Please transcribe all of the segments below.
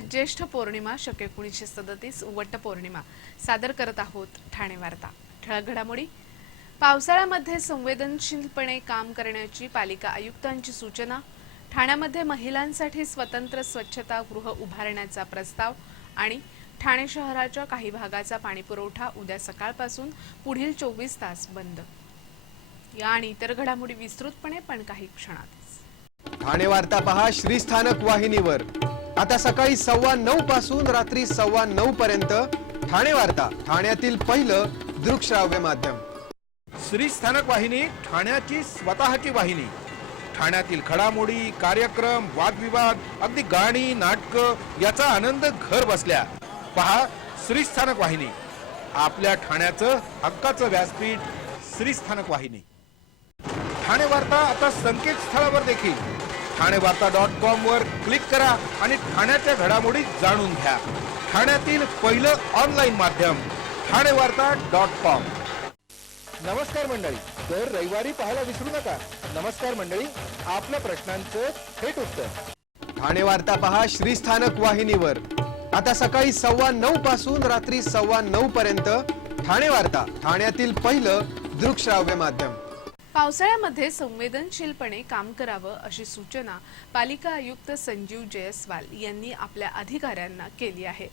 आज ज्येष्ठ पौर्णिमा शके 1937 वट पौर्णिमा सादर करत आहोत ठाणे वार्ता। ठळक घडामोडी। पावसाळ्यामध्ये संवेदनशीलपणे काम करण्याची पालिका आयुक्तांची सूचना। ठाण्यामध्ये महिलांसाठी स्वतंत्र स्वच्छतागृह उभारण्याचा प्रस्ताव आणि ठाणे शहराच्या काही भागाचा पाणीपुरवठा उद्या सकाळपासून पुढील 24 तास बंद। या आणि इतर घडामोडी विस्तृतपणे पण काही क्षणातच। ठाणे वार्ता पहा श्रीस्थानक वाहिनीवर। आता सकाळी 9:15 पासून रात्री 9:15 पर्यंत ठाणे वार्ता, ठाण्यातील पहिलं दृकश्राव्य माध्यम। श्रीस्थानक वाहिनी ठाण्याची स्वतःची वाहिनी। ठाण्यातील घडामोडी, कार्यक्रम, वादविवाद, अगदी गाणी, नाटक याचा आनंद घर बसल्या पहा श्रीस्थानक वाहिनी। आपल्या ठाण्याचं हक्काचं व्यासपीठ श्रीस्थानक वाहिनी। ठाणे वार्ता आता संकेतस्थळावर देखील ठाणेवार्ता.com वर क्लिक करा आणि ठाण्याच्या घडामोडी जाणून घ्या। ठाण्यातील पहिलं ऑनलाईन माध्यम ठाणेवार्ता.com। नमस्कार मंडळी, दर रविवारी पाहायला विसरू नका। नमस्कार मंडळी, आपल्या प्रश्नांचं थेट उत्तर। ठाणे वार्ता पहा श्रीस्थानक वाहिनीवर। आता सकाळी 9:15 पासून रात्री 9:15 पर्यंत ठाणे वार्ता, ठाण्यातील पहिलं दृकश्राव्य माध्यम। पावसाळ्यामध्ये संवेदनशीलपणे काम करावं अशी सूचना पालिका आयुक्त संजीव जयस्वाल यांनी आपल्या अधिकाऱ्यांना केली आहे।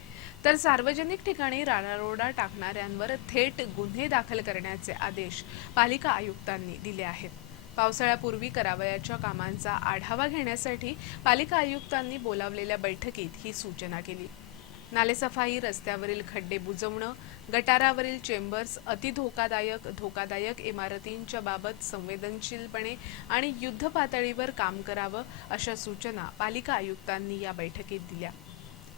तर सार्वजनिक ठिकाणी राडारोडा टाकणाऱ्यांवर थेट गुन्हे दाखल करण्याचे आदेश पालिका आयुक्तांनी दिले आहेत। पावसाळ्यापूर्वी करावयाच्या कामांचा आढावा घेण्यासाठी पालिका आयुक्तांनी बोलावलेल्या बैठकीत ही सूचना केली। नालेसफाई, रस्त्यावरील खड्डे बुजवणं, गटारावरील चेंबर्स, धोकादायक इमारतींच्या बाबत संवेदनशीलपणे आणि युद्ध पातळीवर काम करावं अशा सूचना पालिका आयुक्तांनी या बैठकीत दिल्या।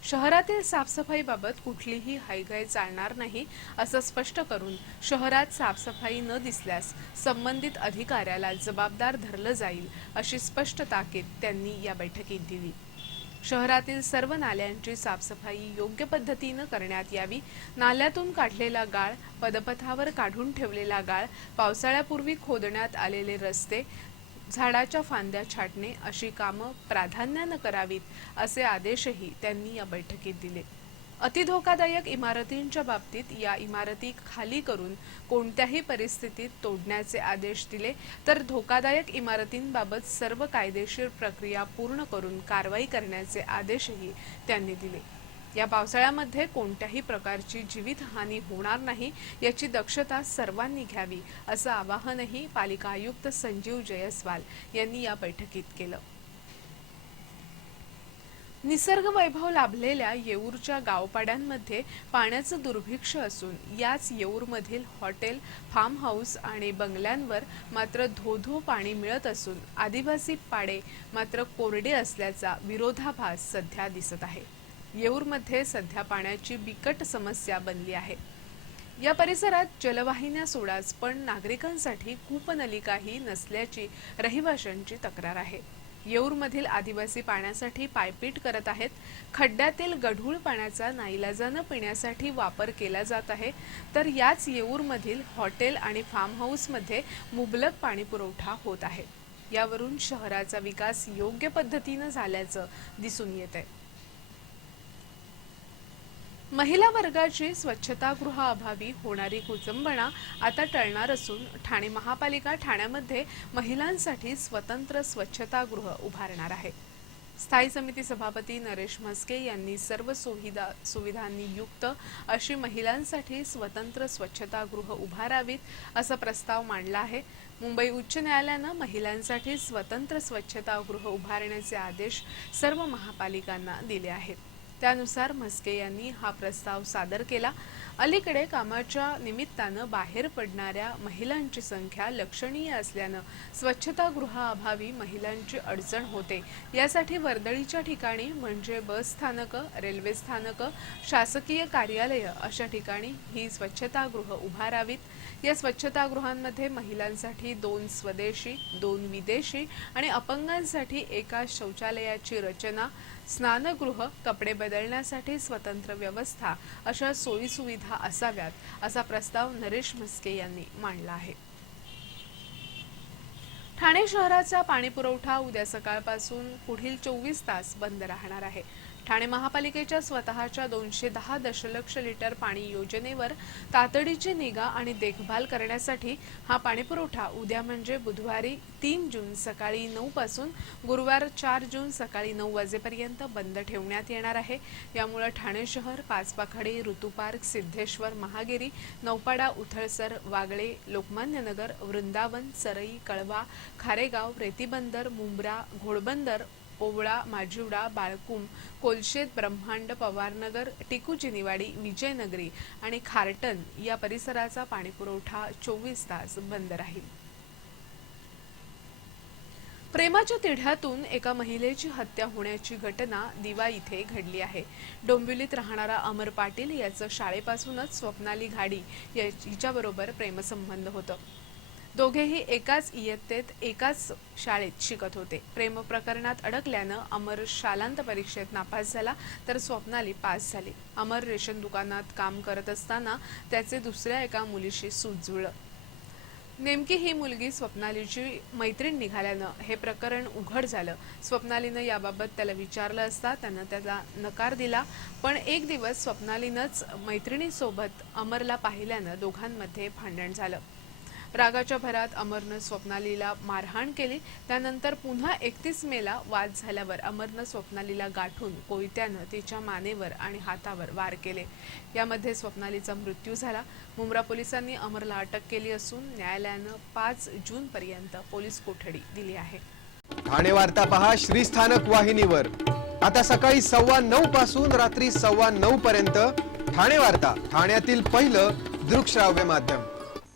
शहरातील साफसफाईबाबत कुठलीही हयगय चालणार नाही असं स्पष्ट करून शहरात साफसफाई न दिसल्यास संबंधित अधिकाऱ्याला जबाबदार धरलं जाईल अशी स्पष्ट ताकीद त्यांनी या बैठकीत दिली। शहरातील सर्व नाल्यांची साफसफाई योग्य पद्धतीने करण्यात यावी। नाल्यातून काढलेला गाळ, पदपथावर काढून ठेवलेला गाळ, पावसाळ्यापूर्वी खोदण्यात आलेले रस्ते, झाडाच्या फांद्या छाटणे अशी कामं प्राधान्याने करावीत असे आदेशही त्यांनी या बैठकीत दिले। अतिधोकादायक इमारतींच्या बाबतीत या इमारती खाली करून कोणत्याही परिस्थितीत तोडण्याचे आदेश दिले। तर धोकादायक इमारतींबाबत सर्व कायदेशीर प्रक्रिया पूर्ण करून कारवाई करण्याचे आदेशही त्यांनी दिले। या पावसाळ्यामध्ये कोणत्याही प्रकारची जीवितहानी होणार नाही याची दक्षता सर्वांनी घ्यावी असं आवाहनही पालिका आयुक्त संजीव जयस्वाल यांनी या बैठकीत केलं। निसर्ग वैभव लाभलेल्या येऊरच्या गावपाड्यांमध्ये पाण्याचं दुर्भिक्ष्य असून याच येऊरमधील हॉटेल, फार्म हाऊस आणि बंगल्यांवर मात्र धोधो पाणी मिळत असून आदिवासी पाडे मात्र कोरडे असल्याचा विरोधाभास सध्या दिसत आहे। येऊरमध्ये सध्या पाण्याची बिकट समस्या बनली आहे। या परिसरात जलवाहिन्या सोडाच पण नागरिकांसाठी कूपनलिकाही नसल्याची रहिवाशांची तक्रार आहे। येऊरमधील आदिवासी पाण्यासाठी पायपीट करत आहेत। खड्ड्यातील गढूळ पाण्याचा नाईलाजाने पिण्यासाठी वापर केला जात आहे। तर याच येऊरमधील हॉटेल आणि फार्म हाऊसमध्ये मुबलक पाणी पुरवठा होत आहे। यावरून शहराचा विकास योग्य पद्धतीने झाल्याचं दिसून येत आहे। महिला वर्गाची स्वच्छतागृहाअभावी होणारी कुचंबणा आता टळणार असून ठाणे महापालिका ठाण्यामध्ये महिलांसाठी स्वतंत्र स्वच्छतागृह उभारणार आहे। स्थायी समिती सभापती नरेश म्हस्के यांनी सर्व सुविधांनी युक्त अशी महिलांसाठी स्वतंत्र स्वच्छतागृह उभारावीत असा प्रस्ताव मांडला आहे। मुंबई उच्च न्यायालयाने महिलांसाठी स्वतंत्र स्वच्छतागृह उभारण्याचे आदेश सर्व महापालिकांना दिले आहेत। त्यानुसार म्हस्के यांनी हा प्रस्ताव सादर केला। अलीकडे कामाच्या निमित्तानं बाहेर पडणाऱ्या महिलांची संख्या लक्षणीय असल्यानं स्वच्छतागृहाअभावी महिलांची अडचण होते। यासाठी वर्दळीच्या ठिकाणी म्हणजे बस स्थानकं, रेल्वे स्थानकं, शासकीय कार्यालय अशा ठिकाणी ही स्वच्छतागृह उभारावीत। या स्वच्छतागृहांमध्ये महिलांसाठी 2 स्वदेशी, 2 विदेशी आणि अपंगांसाठी एका शौचालयाची रचना, स्नानगृह, कपडे बदलण्यासाठी स्वतंत्र व्यवस्था अशा सोयी सुविधा असाव्यात असा प्रस्ताव नरेश म्हस्के यांनी मांडला आहे। ठाणे शहराचा पाणीपुरवठा उद्या सकाळपासून पुढील 24 तास बंद राहणार आहे। ठाणे महापालिकेच्या स्वतःच्या 210 दशलक्ष लिटर पाणी योजनेवर तातडीची निगा आणि देखभाल करण्यासाठी हा पाणीपुरवठा उद्या म्हणजे बुधवारी 3 जून सकाळी 9 पासून गुरुवार 4 जून सकाळी 9 वाजेपर्यंत बंद ठेवण्यात येणार आहे। यामुळे ठाणे शहर, पाचपाखडी, ऋतू पार्क, सिद्धेश्वर, महागिरी, नौपाडा, उथळसर, वागळे, लोकमान्य नगर, वृंदावन, सरई, कळवा, खारेगाव, रेतीबंदर, मुंब्रा, घोडबंदर, ओवळा, माजिवडा, बाळकुम, कोलशेत, ब्रह्मांड, पवारनगर, टिकूचिनीवाडी, विजयनगरी आणि खारटन या परिसराचा पाणीपुरवठा 24 तास बंद राहील। प्रेमाच्या तिढ्यातून एका महिलेची हत्या होण्याची घटना दिवा इथे घडली आहे। डोंबिवलीत राहणारा अमर पाटील याचं शाळेपासूनच स्वप्नाली घाडी हिच्याबरोबर प्रेमसंबंध होतं। दोघेही एकाच इयत्तेत एकाच शाळेत शिकत होते। प्रेम प्रकरणात अडकल्यानं अमर शालांत परीक्षेत नापास झाला तर स्वप्नाली पास झाली। अमर रेशन दुकानात काम करत असताना त्याचे दुसऱ्या एका मुलीशी सूत जुळलं। नेमकी ही मुलगी स्वप्नालीची मैत्रीण निघाल्यानं हे प्रकरण उघड झालं। स्वप्नालीनं याबाबत त्याला विचारलं असता त्यानं त्याला नकार दिला, पण एक दिवस स्वप्नालीनंच मैत्रिणीसोबत अमरला पाहिल्यानं दोघांमध्ये भांडण झालं। रागाच्या भरात अमरनं स्वप्नालीला मारहाण केली। त्यानंतर पुन्हा 31 मेला वाद झाल्यावर अमरनं स्वप्नालीला गाठून कोयत्यानं तिच्या मानेवर आणि हातावर वार केले। यामध्ये स्वप्नालीचा मृत्यू झाला। मुंब्रा पोलिसांनी अमरला अटक केली असून न्यायालयानं 5 जून पर्यंत पोलीस कोठडी दिली आहे। ठाणे वार्ता पहा श्रीस्थानक वाहिनीवर। आता सकाळी 9:15 पासून रात्री 9:15 पर्यंत ठाणे वार्ता, ठाण्यातील पहिलं दृकश्राव्य माध्यम।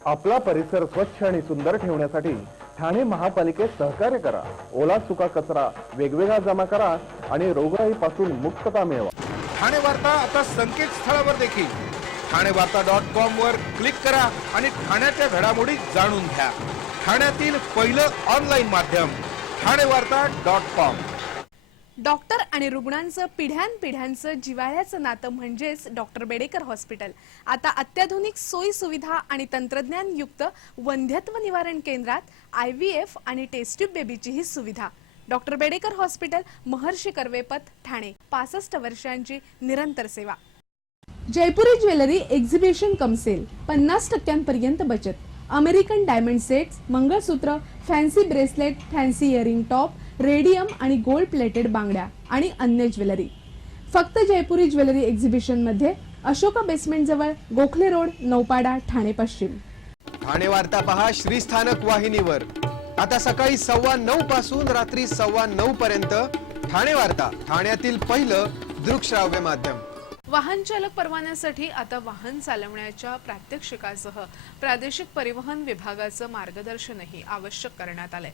आपला परिसर स्वच्छ आणि सुंदर ठेवण्यासाठी ठाणे महापालिकेत सहकार्य करा। ओला सुका कचरा वेगवेगळा जमा करा आणि रोगराईपासून मुक्तता मिळवा। ठाणे वार्ता आता संकेतस्थळावर देखील ठाणेवार्ता.com वर क्लिक करा आणि ठाण्याच्या घडामोडी जाणून घ्या। ठाण्यातील पहिलं ऑनलाईन माध्यम ठाणेवार्ता.com। डॉक्टर आणि रुग्णांचं पिढ्यानपिढ्यांचं जिव्हाळ्याचं नातं म्हणजेच डॉक्टर बेडेकर हॉस्पिटल। आता अत्याधुनिक सोयी सुविधा आणि तंत्रज्ञान युक्त वंध्यत्व निवारण केंद्रात IVF आणि टेस्ट ट्यूब बेबीचीही सुविधा। Doctor Bedekar hospital, Maharshi Karvepath, Thane. 65 वर्षांची निरंतर सेवा। Jaipuri jewellery exhibition cum sale, 50% बचत। American diamond sets, mangalsutra, fancy bracelet, fancy earring top, radium आणि गोल्ड प्लेटेड बांगड्या आणि अन्य ज्वेलरी फक्त जयपुरी ज्वेलरी एक्झिबिशन मध्ये, अशोका बेसमेंट जवळ, गोखले रोड, नौपाडा, ठाणे पश्चिम। ठाणे वार्ता पहा श्रीस्थानक वाहिनीवर। आता सकाळी 9:15 पासून रात्री 9:15 पर्यंत ठाणे वार्ता, ठाण्यातील पहिलं दृकश्राव्य माध्यम। वाहन चालक परवान्यासाठी आता वाहन चालवण्याच्या प्रात्यक्षिकासह प्रादेशिक परिवहन विभागाचं मार्गदर्शनही आवश्यक करण्यात आलंय।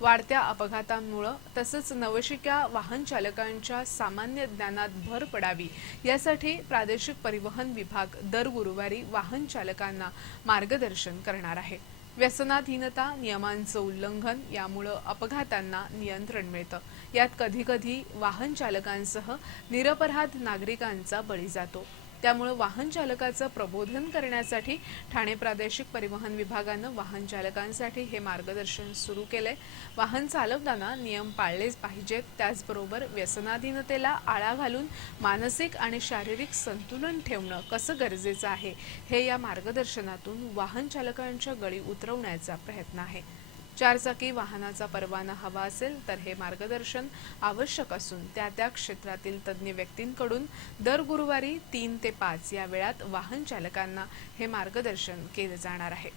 वाढत्या अपघातांमुळे तसंच नवशिक्या वाहन चालकांच्या सामान्य ज्ञानात भर पडावी यासाठी प्रादेशिक परिवहन विभाग दर गुरुवारी वाहन चालकांना मार्गदर्शन करणार आहे। व्यसनाधीनता, नियमांचं उल्लंघन यामुळे अपघातांना नियंत्रण मिळतं। यात कधीकधी वाहन चालकांसह निरपराध नागरिकांचा बळी जातो। त्यामुळे वाहन चालकाचं प्रबोधन करण्यासाठी ठाणे प्रादेशिक परिवहन विभागानं वाहन चालकांसाठी हे मार्गदर्शन सुरू केलंय। वाहन चालवताना नियम पाळलेच पाहिजेत, त्याचबरोबर व्यसनाधीनतेला आळा घालून मानसिक आणि शारीरिक संतुलन ठेवणं कसं गरजेचं आहे हे या मार्गदर्शनातून वाहन चालकांच्या गळी उतरवण्याचा प्रयत्न आहे। 4 चाकी वाहनाचा परवाना हवा असेल तर हे मार्गदर्शन आवश्यक असून त्या क्षेत्रातील तज्ञ व्यक्तींकडून दर गुरुवारी 3 ते 5 या वेळात वाहन चालकांना हे मार्गदर्शन केले जाणार आहे।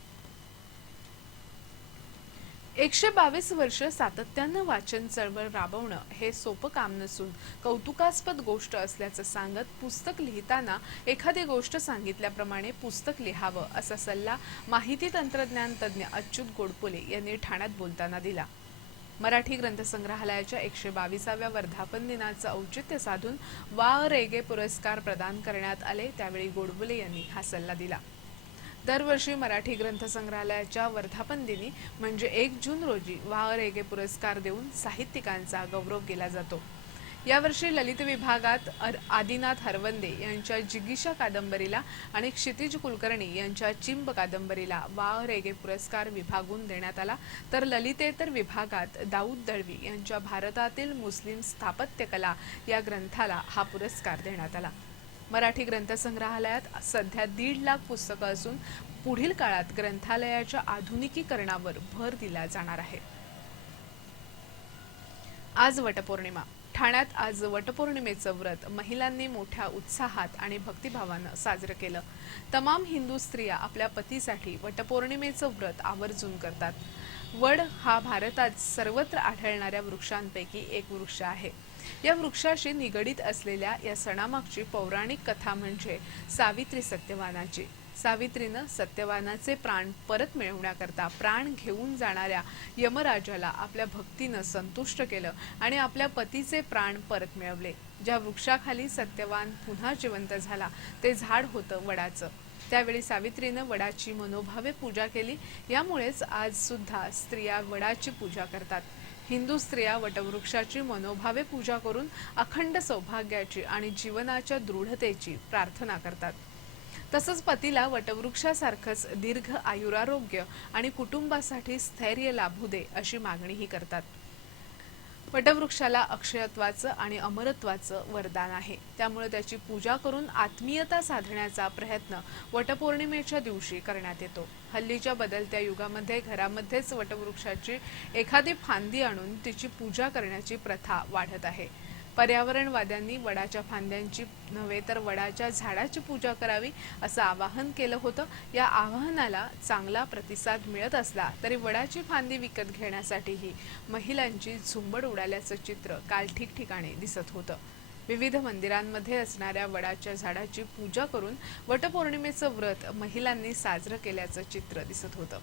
122 वर्ष सातत्यानं वाचन चळवळ राबवणं हे सोपं काम नसून कौतुकास्पद गोष्ट असल्याचं सांगत पुस्तक लिहिताना एखादी गोष्ट सांगितल्याप्रमाणे पुस्तक लिहावं असा सल्ला माहिती तंत्रज्ञान तज्ञ अच्युत गोडबोले यांनी ठाण्यात बोलताना दिला। मराठी ग्रंथसंग्रहालयाच्या 122व्या वर्धापन दिनाचं औचित्य साधून वा रेगे पुरस्कार प्रदान करण्यात आले, त्यावेळी गोडबोले यांनी हा सल्ला दिला। दरवर्षी मराठी ग्रंथसंग्रहालयाच्या वर्धापन दिनी म्हणजे 1 जून रोजी वा रेगे पुरस्कार देऊन साहित्यिकांचा गौरव केला जातो। यावर्षी ललित विभागात आदिनाथ हरवंदे यांच्या जिगीषा कादंबरीला आणि क्षितिज कुलकर्णी यांच्या चिंब कादंबरीला वाव रेगे पुरस्कार विभागून देण्यात आला, तर ललितेतर विभागात दाऊद दळवी यांच्या भारतातील मुस्लिम स्थापत्यकला या ग्रंथाला हा पुरस्कार देण्यात आला. मराठी ग्रंथसंग्रहालयात सध्या 1.5 लाख पुस्तकं असून पुढील काळात ग्रंथालयाच्या आधुनिकीकरणावर भर दिला जाणार आहे. आज वटपौर्णिमा. ठाण्यात आज वटपौर्णिमेचं व्रत महिलांनी मोठ्या उत्साहात आणि भक्तिभावानं साजरं केलं. तमाम हिंदू स्त्रिया आपल्या पतीसाठी वटपौर्णिमेचं व्रत आवर्जून करतात. वड हा भारतात सर्वत्र आढळणाऱ्या वृक्षांपैकी एक वृक्ष आहे. या वृक्षाशी निगडीत असलेल्या या सणामागची पौराणिक कथा म्हणजे सावित्री सत्यवानाची. सावित्रीनं सत्यवानाचे प्राण परत मिळवण्याकरता प्राण घेऊन जाणाऱ्या यमराजाला आपल्या भक्तीनं संतुष्ट केलं आणि आपल्या पतीचे प्राण परत मिळवले. ज्या वृक्षाखाली सत्यवान पुन्हा जिवंत झाला ते झाड होतं वडाचं. त्यावेळी सावित्रीनं वडाची मनोभावे पूजा केली. यामुळेच आज सुद्धा स्त्रिया वडाची पूजा करतात. हिंदू स्त्रिया वटवृक्षाची मनोभावे पूजा करून अखंड सौभाग्याची आणि जीवनाच्या दृढतेची प्रार्थना करतात. तसंच पतीला वटवृक्षासारखंच दीर्घ आयुरारोग्य आणि कुटुंबासाठी स्थैर्य लाभू दे अशी मागणीही करतात. वटवृक्षाला अक्षयत्वाचं आणि अमरत्वाचं वरदान आहे. त्यामुळे त्याची पूजा करून आत्मीयता साधण्याचा प्रयत्न वटपौर्णिमेच्या दिवशी करण्यात येतो. हल्लीच्या बदलत्या युगामध्ये घरामध्येच वटवृक्षाची एखादी फांदी आणून तिची पूजा करण्याची प्रथा वाढत आहे. पर्यावरणवाद्यांनी वडाच्या फांद्यांची नव्हे तर वडाच्या झाडाची पूजा करावी असं आवाहन केलं होतं. या आवाहनाला चांगला प्रतिसाद मिळत असला तरी वडाची फांदी विकत घेण्यासाठीही महिलांची झुंबड उडाल्याचं चित्र काल ठिकठिकाणी दिसत होतं. विविध मंदिरांमध्ये असणाऱ्या वडाच्या झाडाची पूजा करून वटपौर्णिमेचं व्रत महिलांनी साजरं केल्याचं चित्र दिसत होतं.